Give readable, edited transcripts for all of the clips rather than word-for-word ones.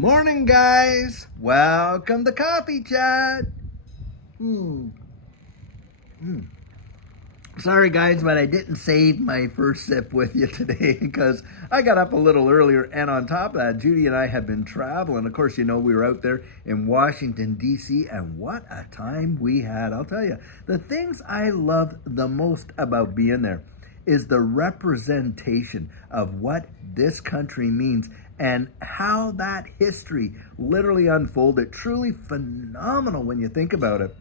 Morning, guys. Welcome to Coffee Chat. Hmm. Hmm. Sorry, guys, but I didn't save my first sip with you today because I got up a little earlier. And on top of that, Judy and I have been traveling. Of course, we were out there in Washington, D.C., and what a time we had. I'll tell you, the things I love the most about being there is the representation of what this country means and how that history literally unfolded. Truly phenomenal when you think about it.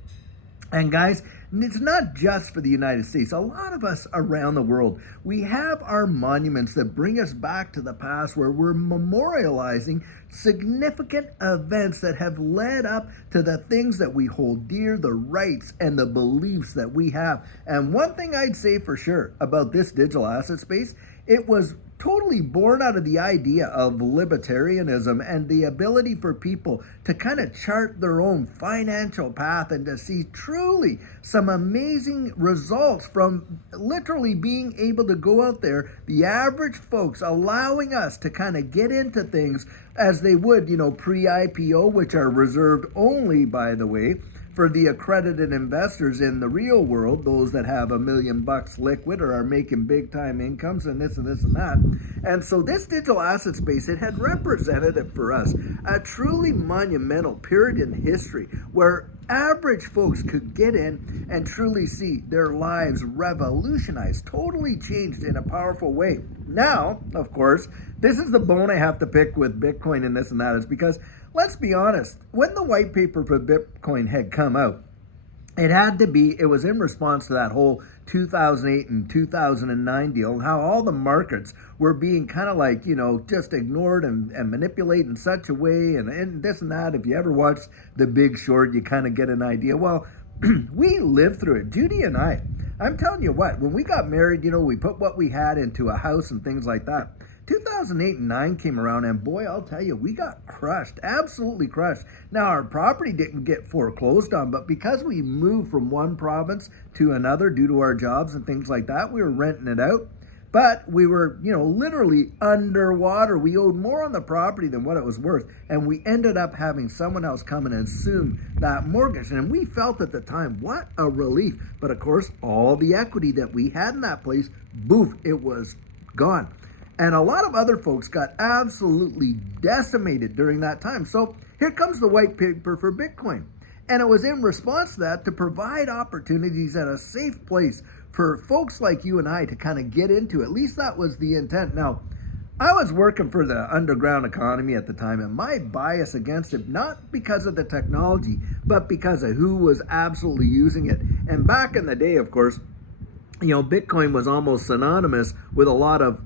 And guys, it's not just for the United States. A lot of us around the world, we have our monuments that bring us back to the past where we're memorializing significant events that have led up to the things that we hold dear, the rights and the beliefs that we have. And one thing I'd say for sure about this digital asset space, it was totally born out of the idea of libertarianism and the ability for people to kind of chart their own financial path and to see truly some amazing results from literally being able to go out there, the average folks allowing us to kind of get into things as they would, pre-IPO, which are reserved only, by the way, for the accredited investors in the real world, those that have $1 million liquid or are making big time incomes and this and this and that. And so this digital asset space, it had represented it for us, a truly monumental period in history where average folks could get in and truly see their lives revolutionized, totally changed in a powerful way. Now, of course, this is the bone I have to pick with Bitcoin and this and that is because let's be honest, when the white paper for Bitcoin had come out, it was in response to that whole 2008 and 2009 deal and how all the markets were being kind of like, just ignored and manipulated in such a way and this and that. If you ever watched The Big Short, you kind of get an idea. Well, we lived through it. Judy and I'm telling you what, when we got married, we put what we had into a house and things like that. 2008 and 9 came around, and boy, I'll tell you, we got crushed, absolutely crushed. Now, our property didn't get foreclosed on, but because we moved from one province to another due to our jobs and things like that, we were renting it out. But we were, literally underwater. We owed more on the property than what it was worth. And we ended up having someone else come and assume that mortgage. And we felt at the time, what a relief. But of course, all the equity that we had in that place, boof, it was gone. And a lot of other folks got absolutely decimated during that time. So here comes the white paper for Bitcoin. And it was in response to that to provide opportunities at a safe place for folks like you and I to kind of get into. At least that was the intent. Now, I was working for the underground economy at the time, and my bias against it, not because of the technology, but because of who was absolutely using it. And back in the day, of course, Bitcoin was almost synonymous with a lot of,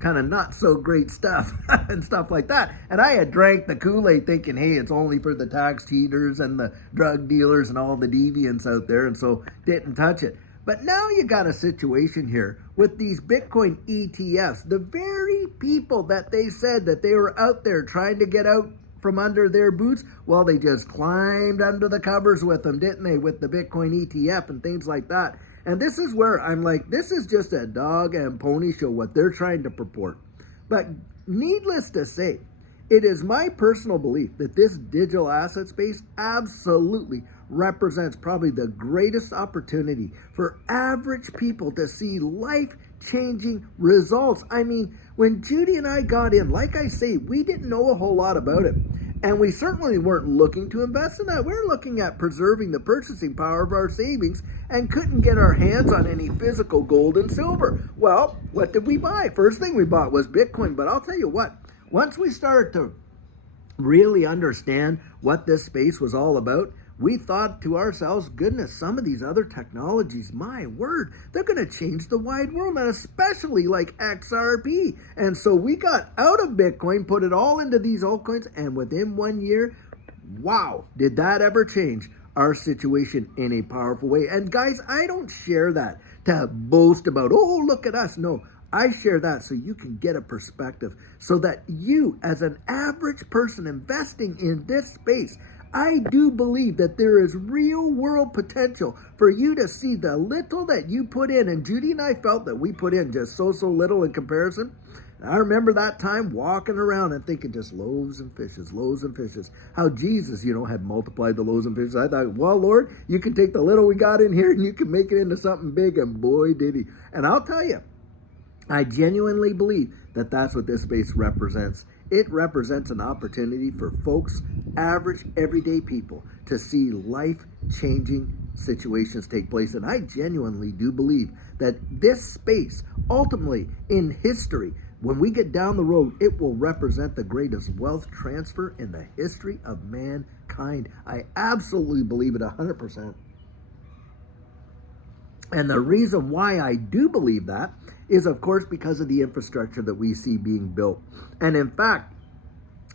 kind of not so great stuff and stuff like that. And I had drank the Kool-Aid thinking, hey, it's only for the tax cheaters and the drug dealers and all the deviants out there, and so didn't touch it. But now you got a situation here with these Bitcoin ETFs, the very people that they said that they were out there trying to get out from under their boots, well, they just climbed under the covers with them, didn't they, with the Bitcoin ETF and things like that. And this is where I'm like, this is just a dog and pony show, what they're trying to purport. But needless to say, it is my personal belief that this digital asset space absolutely represents probably the greatest opportunity for average people to see life-changing results. I mean, when Judy and I got in, like I say, we didn't know a whole lot about it. And we certainly weren't looking to invest in that. We were looking at preserving the purchasing power of our savings and couldn't get our hands on any physical gold and silver. Well, what did we buy? First thing we bought was Bitcoin. But I'll tell you what, once we started to really understand what this space was all about, we thought to ourselves, goodness, some of these other technologies, my word, they're going to change the wide world, and especially like XRP. And so we got out of Bitcoin, put it all into these altcoins, and within 1 year, wow, did that ever change our situation in a powerful way. And guys, I don't share that to boast about, oh, look at us. No, I share that so you can get a perspective, so that you, as an average person investing in this space, I do believe that there is real world potential for you to see the little that you put in. And Judy and I felt that we put in just so little in comparison. And I remember that time walking around and thinking just loaves and fishes, loaves and fishes. How Jesus, had multiplied the loaves and fishes. I thought, well, Lord, you can take the little we got in here and you can make it into something big. And boy, did he. And I'll tell you, I genuinely believe that that's what this space represents. It represents an opportunity for folks, average, everyday people, to see life-changing situations take place. And I genuinely do believe that this space, ultimately in history, when we get down the road, it will represent the greatest wealth transfer in the history of mankind. I absolutely believe it 100%. And the reason why I do believe that is, of course, because of the infrastructure that we see being built. And in fact,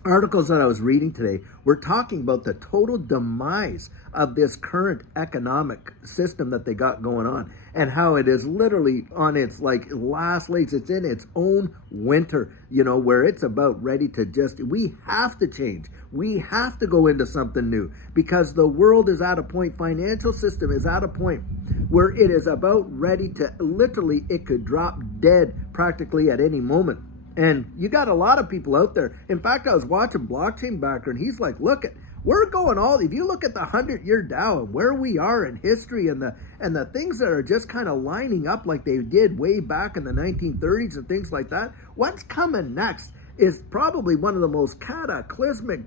articles that I was reading today were talking about the total demise of this current economic system that they got going on, and how it is literally on its last legs. It's in its own winter, where it's about ready to we have to change. We have to go into something new, because the world is at a point, financial system is at a point where it is about ready to literally, it could drop dead practically at any moment. And you got a lot of people out there. In fact, I was watching Blockchain Backer, and he's like, look, we're going if you look at the 100-year Dow and where we are in history, and the things that are just kind of lining up like they did way back in the 1930s and things like that, what's coming next is probably one of the most cataclysmic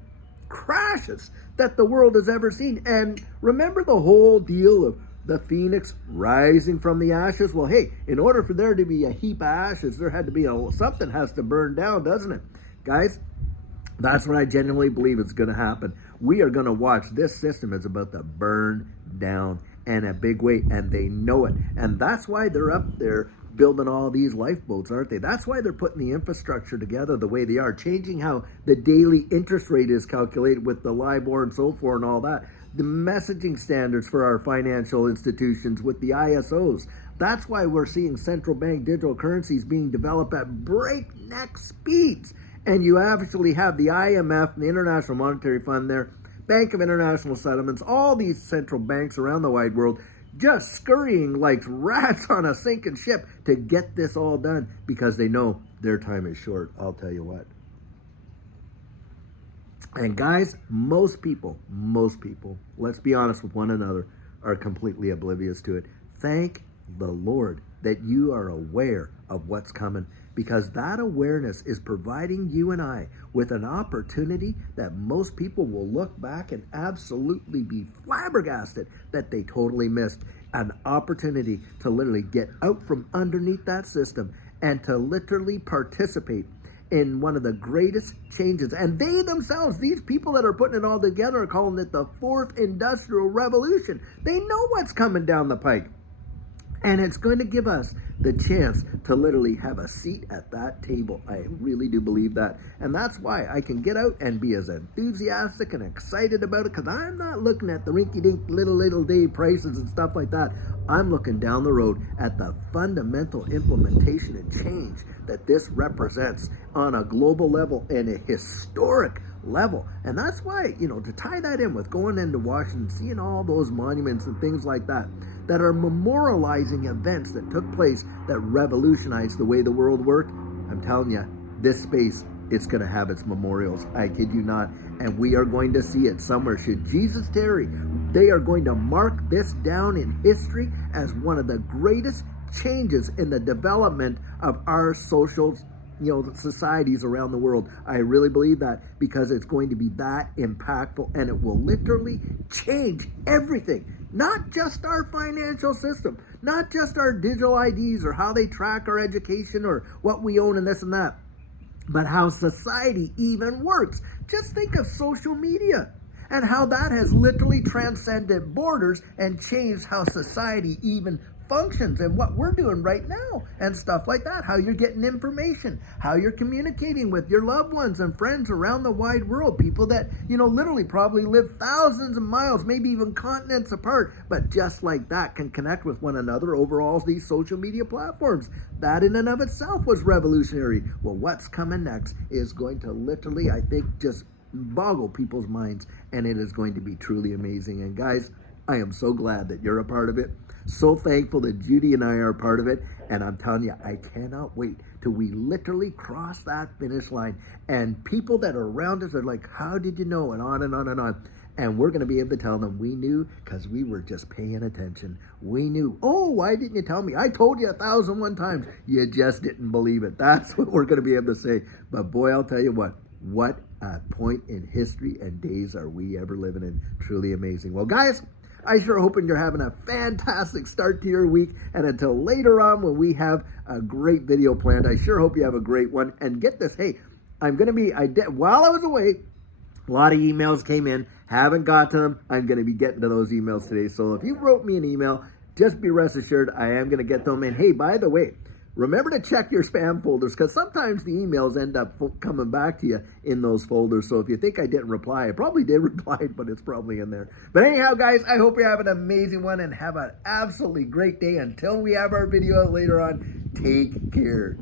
crashes that the world has ever seen. And remember the whole deal of the phoenix rising from the ashes? Well, hey, in order for there to be a heap of ashes, there had to be something has to burn down, doesn't it? Guys, that's what I genuinely believe is going to happen. We are going to watch. This system is about to burn down in a big way, and they know it. And that's why they're up there building all these lifeboats, aren't they? That's why they're putting the infrastructure together the way they are, changing how the daily interest rate is calculated with the LIBOR and so forth and all that. The messaging standards for our financial institutions with the ISOs. That's why we're seeing central bank digital currencies being developed at breakneck speeds. And you actually have the IMF and the International Monetary Fund there, Bank of International Settlements, all these central banks around the wide world just scurrying like rats on a sinking ship to get this all done, because they know their time is short. I'll tell you what. And guys, most people, let's be honest with one another, are completely oblivious to it. Thank the Lord that you are aware of what's coming, because that awareness is providing you and I with an opportunity that most people will look back and absolutely be flabbergasted that they totally missed. An opportunity to literally get out from underneath that system and to literally participate in one of the greatest changes. And they themselves, these people that are putting it all together, are calling it the fourth industrial revolution. They know what's coming down the pike. And it's going to give us the chance to literally have a seat at that table. I really do believe that. And that's why I can get out and be as enthusiastic and excited about it, because I'm not looking at the rinky-dink little day prices and stuff like that. I'm looking down the road at the fundamental implementation and change that this represents on a global level and a historic level. And that's why, to tie that in with going into Washington, seeing all those monuments and things like that, that are memorializing events that took place that revolutionized the way the world worked, I'm telling you, this space, it's going to have its memorials. I kid you not. And we are going to see it somewhere. Should Jesus tarry, they are going to mark this down in history as one of the greatest changes in the development of our social societies around the world. I really believe that, because it's going to be that impactful, and it will literally change everything. Not just our financial system, not just our digital IDs or how they track our education or what we own and this and that, but how society even works. Just think of social media and how that has literally transcended borders and changed how society even functions, and what we're doing right now and stuff like that, how you're getting information, how you're communicating with your loved ones and friends around the wide world, people that literally probably live thousands of miles, maybe even continents apart, but just like that can connect with one another over all these social media platforms. That in and of itself was revolutionary. Well, what's coming next is going to literally, I think, just boggle people's minds, and it is going to be truly amazing. And guys, I am so glad that you're a part of it. So thankful that Judy and I are a part of it. And I'm telling you, I cannot wait till we literally cross that finish line. And people that are around us are like, how did you know? And on and on and on. And we're going to be able to tell them we knew because we were just paying attention. We knew. Oh, why didn't you tell me? I told you 1,001 times. You just didn't believe it. That's what we're going to be able to say. But boy, I'll tell you what a point in history and days are we ever living in. Truly amazing. Well, guys, I sure hoping you're having a fantastic start to your week. And until later on when we have a great video planned, I sure hope you have a great one. And get this, hey, while I was away, a lot of emails came in. Haven't got to them. I'm going to be getting to those emails today. So if you wrote me an email, just be rest assured I am going to get them. And hey, by the way, remember to check your spam folders because sometimes the emails end up coming back to you in those folders. So if you think I didn't reply, I probably did reply, but it's probably in there. But anyhow, guys, I hope you have an amazing one and have an absolutely great day. Until we have our video out later on, take care.